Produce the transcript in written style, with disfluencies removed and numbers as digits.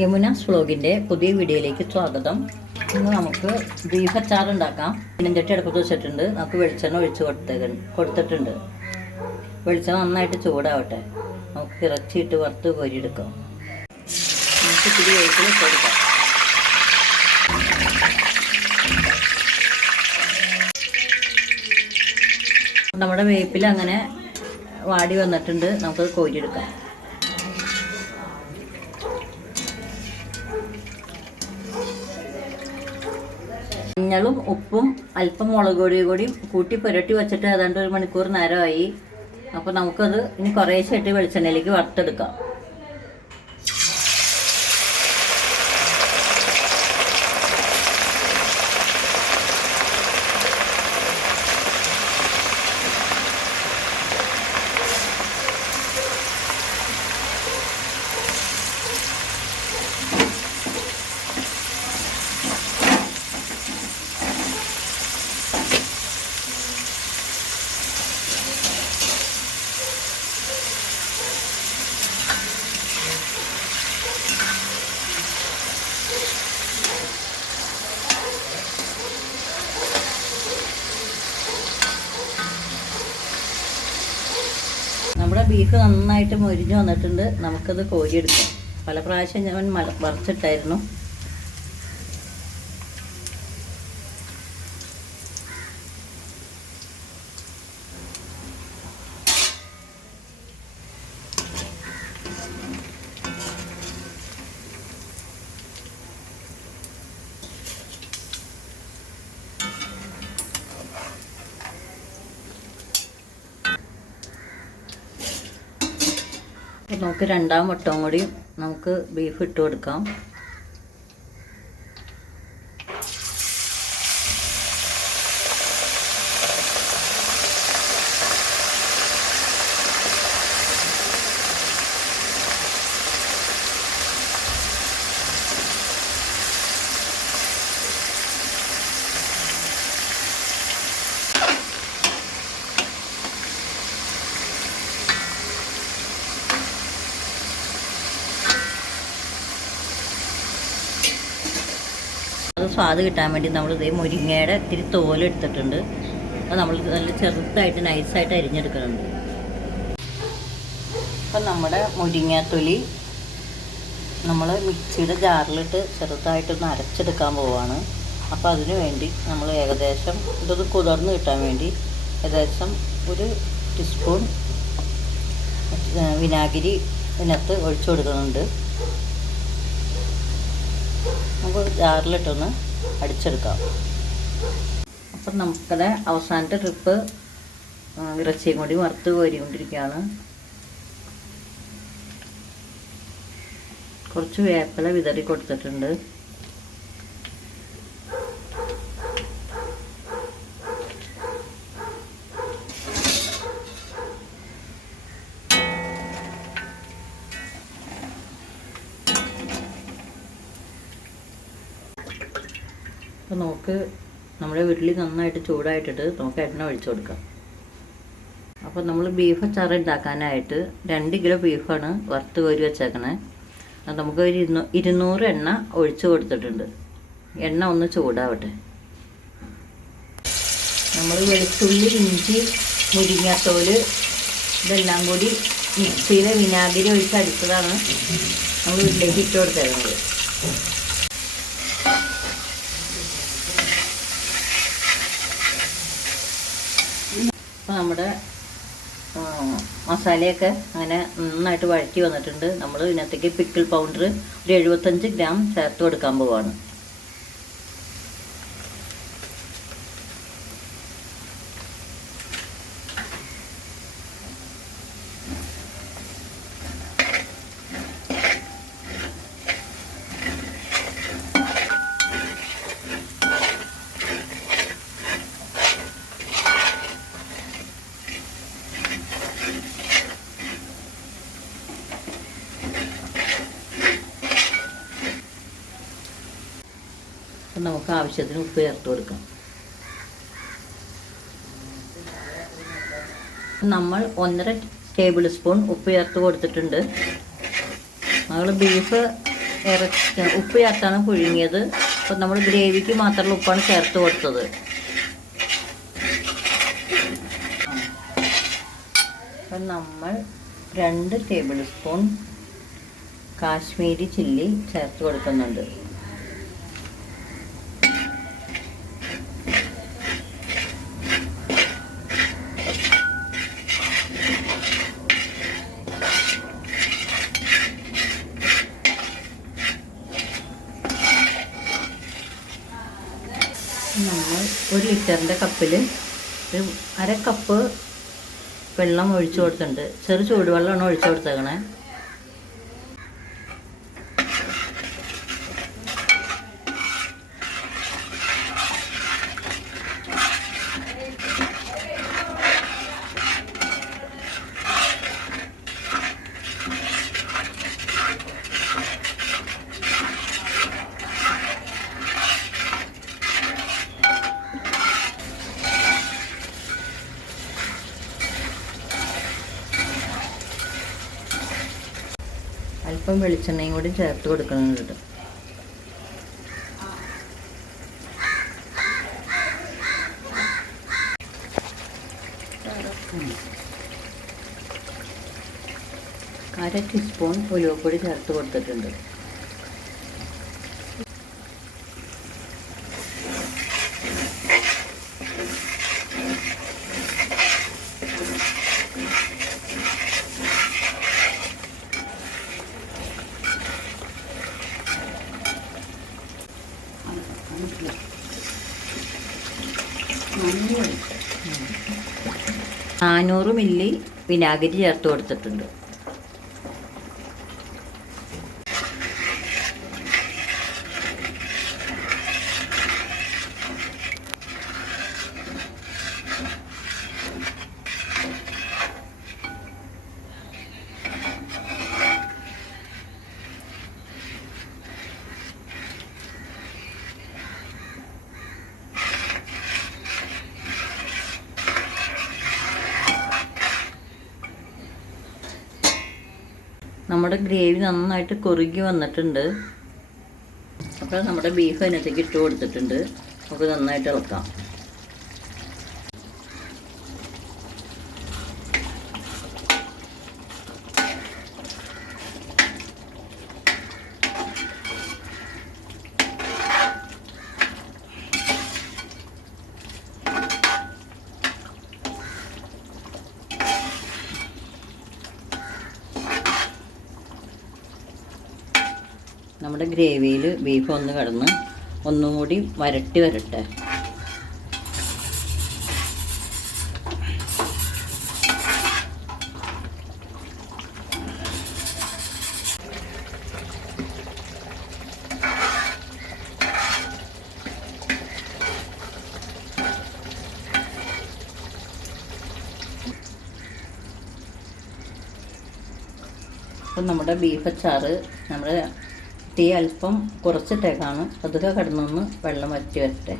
യമുനാസ് വ്ലോഗിൻ്റെ പുതിയ വീഡിയോയിലേക്ക് സ്വാഗതം. ഇന്ന് നമുക്ക് ബീഫ് അച്ചാർ ഉണ്ടാക്കാം. ചട്ടി അടുപ്പത്ത് വെച്ചിട്ടുണ്ട്. നമുക്ക് വെളിച്ചെണ്ണ ഒഴിച്ച് കൊടുത്തിട്ടുണ്ട്. വെളിച്ചെണ്ണ നന്നായിട്ട് ചൂടാവട്ടെ. നമുക്ക് ഇറച്ചിയിട്ട് വറുത്ത് കോരിയെടുക്കാം. നമുക്ക് ഇത്തിരി വേപ്പില ഇട്ട് കൊടുക്കാം. നമ്മുടെ വേപ്പില അങ്ങനെ വാടി വന്നിട്ടുണ്ട്. നമുക്കത് കോരിയെടുക്കാം. മഞ്ഞളും ഉപ്പും അല്പം മുളക് പൊടിയും കൂടി കൂട്ടി പുരട്ടി വെച്ചിട്ട് ഏതാണ്ട് 1 മണിക്കൂർ നേരമായി. അപ്പോൾ നമുക്കത് ഇനി കുറേശ്ശായിട്ട് വെളിച്ചെണ്ണയിലേക്ക് വറുത്തെടുക്കാം. നമ്മുടെ ബീഫ് നന്നായിട്ട് മൊരിഞ്ഞ് വന്നിട്ടുണ്ട്. നമുക്കത് കോരിയെടുക്കാം. പല പ്രാവശ്യം ഞാൻ മറിച്ചിട്ടായിരുന്നു. നമുക്ക് 2ാം വട്ടവും കൂടി നമുക്ക് ബീഫ് ഇട്ട് കൊടുക്കാം. അത് സ്വാദ് കിട്ടാൻ വേണ്ടി നമ്മൾ ഇതേ മുരിങ്ങയുടെ ഇത്തിരി തോലെടുത്തിട്ടുണ്ട്. അത് നമ്മൾ നല്ല ചെറുതായിട്ട് നൈസായിട്ട് അരിഞ്ഞെടുക്കുന്നുണ്ട്. അപ്പം നമ്മുടെ മുരിങ്ങാത്തൊലി നമ്മൾ മിക്സിയുടെ ജാറിലിട്ട് ചെറുതായിട്ടൊന്ന് അരച്ചെടുക്കാൻ പോവുകയാണ്. അപ്പോൾ അതിന് വേണ്ടി നമ്മൾ ഏകദേശം ഇതൊന്ന് കുതിർന്ന് കിട്ടാൻ വേണ്ടി ഏകദേശം 1 ടീസ്പൂൺ വിനാഗിരി ഇതിനകത്ത് ഒഴിച്ചു കൊടുക്കുന്നുണ്ട്. നമുക്ക് ജാറിലിട്ടൊന്ന് അടിച്ചെടുക്കാം. അപ്പം നമുക്കത് അവസാനത്തെ ട്രിപ്പ് ഇറച്ചിയും കൂടി വറുത്ത് കോരിക്കൊണ്ടിരിക്കുകയാണ്. കുറച്ച് വേപ്പില വിതറി കൊടുത്തിട്ടുണ്ട്. അപ്പോൾ നമുക്ക് നമ്മുടെ വീട്ടിൽ നന്നായിട്ട് ചൂടായിട്ടിട്ട് നമുക്ക് എണ്ണ ഒഴിച്ചു കൊടുക്കാം. അപ്പോൾ നമ്മൾ ബീഫ് അച്ചാർ ഉണ്ടാക്കാനായിട്ട് 2 കിലോ ബീഫാണ് വറുത്ത് കോരി വെച്ചേക്കണേ. അത് നമുക്ക് 200 എണ്ണ ഒഴിച്ചു കൊടുത്തിട്ടുണ്ട്. എണ്ണ ഒന്ന് ചൂടാവട്ടെ. നമ്മൾ വെളുത്തുള്ളി, ഇഞ്ചി, മുരിങ്ങാത്തോല് ഇതെല്ലാം കൂടി മിക്സിയിൽ വിനാഗിരി ഒഴിച്ച് അടിച്ചതാണ് നമ്മൾ വീട്ടിലേക്ക് ഇട്ട് കൊടുത്തേക്കുന്നത്. അപ്പോൾ നമ്മുടെ മസാലയൊക്കെ അങ്ങനെ നന്നായിട്ട് വഴറ്റി വന്നിട്ടുണ്ട്. നമ്മൾ ഇതിനകത്തേക്ക് പിക്കിൾ പൗഡർ 75 ഗ്രാം ചേർത്ത് കൊടുക്കാൻ പോവാണ്. നമുക്ക് ആവശ്യത്തിന് ഉപ്പ് ചേർത്ത് കൊടുക്കാം. നമ്മൾ 1.5 ടേബിൾ സ്പൂൺ ഉപ്പ് ചേർത്ത് കൊടുത്തിട്ടുണ്ട്. നമ്മൾ ബീഫ് ഉപ്പ് ചേർത്താണ് പുഴുങ്ങിയത്. അപ്പോൾ നമ്മൾ ഗ്രേവിക്ക് മാത്രമുള്ള ഉപ്പാണ് ചേർത്ത് കൊടുത്തത്. അപ്പം നമ്മൾ 2 ടേബിൾ സ്പൂൺ കാശ്മീരി ചില്ലി ചേർത്ത് കൊടുക്കുന്നുണ്ട്. നമ്മൾ 1 ലിറ്ററിൻ്റെ കപ്പിൽ ഒരു 1/2 കപ്പ് വെള്ളം ഒഴിച്ചു കൊടുത്തിട്ടുണ്ട്. ചെറു ചൂടുവെള്ളമാണ് ഒഴിച്ചു കൊടുത്തേക്കണേ. അല്പം വെളിച്ചെണ്ണയും കൂടി ചേർത്ത് കൊടുക്കുന്നുണ്ട്. അര ടീസ്പൂൺ ഉലുവപ്പൊടി ചേർത്ത് കൊടുത്തിട്ടുണ്ട്. നാനൂറ് മില്ലി വിനാഗിരി ചേർത്ത് കൊടുത്തിട്ടുണ്ട്. നമ്മുടെ ഗ്രേവി നന്നായിട്ട് കുറുകി വന്നിട്ടുണ്ട്. അപ്പോൾ നമ്മുടെ ബീഫ് അതിനകത്തേക്ക് ഇട്ട് കൊടുത്തിട്ടുണ്ട്. നമുക്ക് നന്നായിട്ട് ഇളക്കാം. നമ്മുടെ ഗ്രേവിയിൽ ബീഫ് ഒന്ന് കിടന്ന് ഒന്നും കൂടി വരട്ടി വരട്ടെ. അപ്പം നമ്മുടെ ബീഫ് അച്ചാറ് നമ്മുടെ തീ അല്പം കുറച്ചിട്ടേക്കാണ്. അതൊക്കെ കിടന്നൊന്ന് വെള്ളം വറ്റി വരട്ടെ.